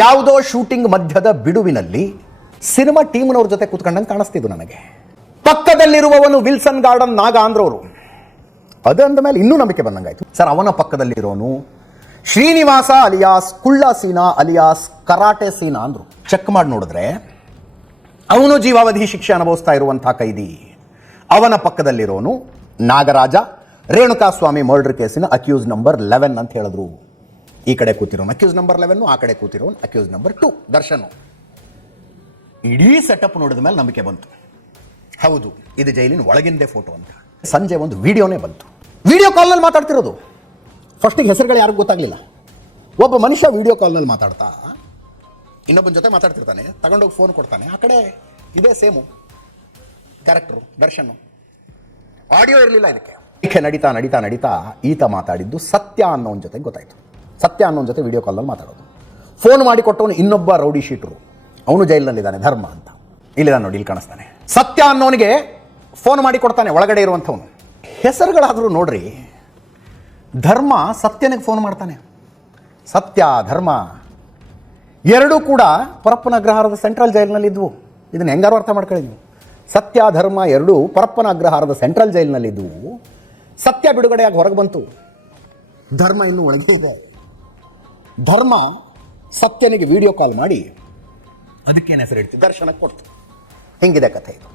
ಯಾವುದೋ ಶೂಟಿಂಗ್ ಮಧ್ಯದ ಬಿಡುವಿನಲ್ಲಿ ಸಿನಿಮಾ ಟೀಮ್ನವ್ರ ಜೊತೆ ಕೂತ್ಕೊಂಡಂಗೆ ಕಾಣಿಸ್ತಿದ್ದು ನನಗೆ. ಪಕ್ಕದಲ್ಲಿರುವವನು ವಿಲ್ಸನ್ ಗಾರ್ಡನ್ ನಾಗ ಅಂದ್ರವರು. ಅದಂದ ಮೇಲೆ ಇನ್ನೂ ನಂಬಿಕೆ ಬಂದಂಗಾಯ್ತು. ಸರ್, ಅವನ ಪಕ್ಕದಲ್ಲಿರೋನು ಶ್ರೀನಿವಾಸ ಅಲಿಯಾಸ್ ಕುಳ್ಳ ಸೀನಾ ಅಲಿಯಾಸ್ ಕರಾಟೆ ಸೀನಾ ಅಂದ್ರು. ಚೆಕ್ ಮಾಡಿ ನೋಡಿದ್ರೆ ಅವನು ಜೀವಾವಧಿ ಶಿಕ್ಷೆ ಅನುಭವಿಸ್ತಾ ಇರುವಂತಹ ಕೈದಿ. ಅವನ ಪಕ್ಕದಲ್ಲಿರೋನು ನಾಗರಾಜ, ರೇಣುಕಾಸ್ವಾಮಿ ಮರ್ಡರ್ ಕೇಸಿನ ಅಕ್ಯೂಸ್ ನಂಬರ್ 11 ಅಂತ ಹೇಳಿದ್ರು. ಈ ಕಡೆ ಕೂತಿರೋನು ಅಕ್ಯೂಸ್ ನಂಬರ್ 11, ಆ ಕಡೆ ಕೂತಿರೋನು ಅಕ್ಯೂಸ್ ನಂಬರ್ 2 ದರ್ಶನ್. ಇಡೀ ಸೆಟಪ್ ನೋಡಿದ ಮೇಲೆ ನಂಬಿಕೆ ಬಂತು, ಹೌದು ಇದು ಜೈಲಿನ ಒಳಗಿಂದೇ ಫೋಟೋ ಅಂತ. ಸಂಜೆ ಒಂದು ವಿಡಿಯೋನೇ ಬಂತು, ವಿಡಿಯೋ ಕಾಲ್ನಲ್ಲಿ ಮಾತಾಡ್ತಿರೋದು. ಫಸ್ಟಿಗೆ ಹೆಸರುಗಳು ಯಾರಿಗೂ ಗೊತ್ತಾಗಲಿಲ್ಲ. ಒಬ್ಬ ಮನುಷ್ಯ ವಿಡಿಯೋ ಕಾಲ್ನಲ್ಲಿ ಮಾತಾಡ್ತಾ ಇನ್ನೊಬ್ಬನ ಜೊತೆ ಮಾತಾಡ್ತಿರ್ತಾನೆ, ತಗೊಂಡೋಗಿ ಫೋನ್ ಕೊಡ್ತಾನೆ. ಆ ಕಡೆ ಇದೇ ಸೇಮು ಕ್ಯಾರೆಕ್ಟರು ದರ್ಶನ್. ಆಡಿಯೋ ಇರಲಿಲ್ಲ ಇದಕ್ಕೆ. ನಡೀತಾ ನಡೀತಾ ನಡೀತಾ ಈತ ಮಾತಾಡಿದ್ದು ಸತ್ಯ ಅನ್ನೋನ ಜೊತೆ ಗೊತ್ತಾಯ್ತು. ಸತ್ಯ ಅನ್ನೋನ ಜೊತೆ ವಿಡಿಯೋ ಕಾಲ್ನಲ್ಲಿ ಮಾತಾಡೋದು. ಫೋನ್ ಮಾಡಿ ಕೊಟ್ಟವನು ಇನ್ನೊಬ್ಬ ರೌಡಿ ಶೀಟರು, ಅವನು ಜೈಲಿನಲ್ಲಿದ್ದಾನೆ, ಧರ್ಮ ಅಂತ. ಇಲ್ಲಿದ್ದಾನೆ ನೋಡಿ, ಇಲ್ಲಿ ಕಾಣಿಸ್ತಾನೆ. ಸತ್ಯ ಅನ್ನೋನಿಗೆ ಫೋನ್ ಮಾಡಿ ಕೊಡ್ತಾನೆ ಒಳಗಡೆ ಇರುವಂಥವನು. ಹೆಸರುಗಳಾದರೂ ನೋಡ್ರಿ, ಧರ್ಮ ಸತ್ಯನಿಗೆ ಫೋನ್ ಮಾಡ್ತಾನೆ. ಸತ್ಯ ಧರ್ಮ ಎರಡೂ ಕೂಡ ಪರಪ್ಪನ ಅಗ್ರಹಾರದ ಸೆಂಟ್ರಲ್ ಜೈಲಿನಲ್ಲಿದ್ವು. ಇದನ್ನು ಹೆಂಗಾರು ಅರ್ಥ ಮಾಡ್ಕೊಳ್ಳಿ. ಸತ್ಯ ಧರ್ಮ ಎರಡೂ ಪರಪ್ಪನ ಅಗ್ರಹಾರದ ಸೆಂಟ್ರಲ್ ಜೈಲಿನಲ್ಲಿದ್ವು. ಸತ್ಯ ಬಿಡುಗಡೆಯಾಗಿ ಹೊರಗೆ ಬಂತು, ಧರ್ಮ ಇನ್ನೂ ಒಳಗೆ ಇದೆ. ಧರ್ಮ ಸತ್ಯನಿಗೆ ವಿಡಿಯೋ ಕಾಲ್ ಮಾಡಿ ಅದಕ್ಕೇನು ಹೆಸರು ಇಡ್ತೀವಿ, ದರ್ಶನಕ್ಕೆ ಕೊಡ್ತು. ಹಿಂಗಿದೆ ಕಥೆ ಇದು.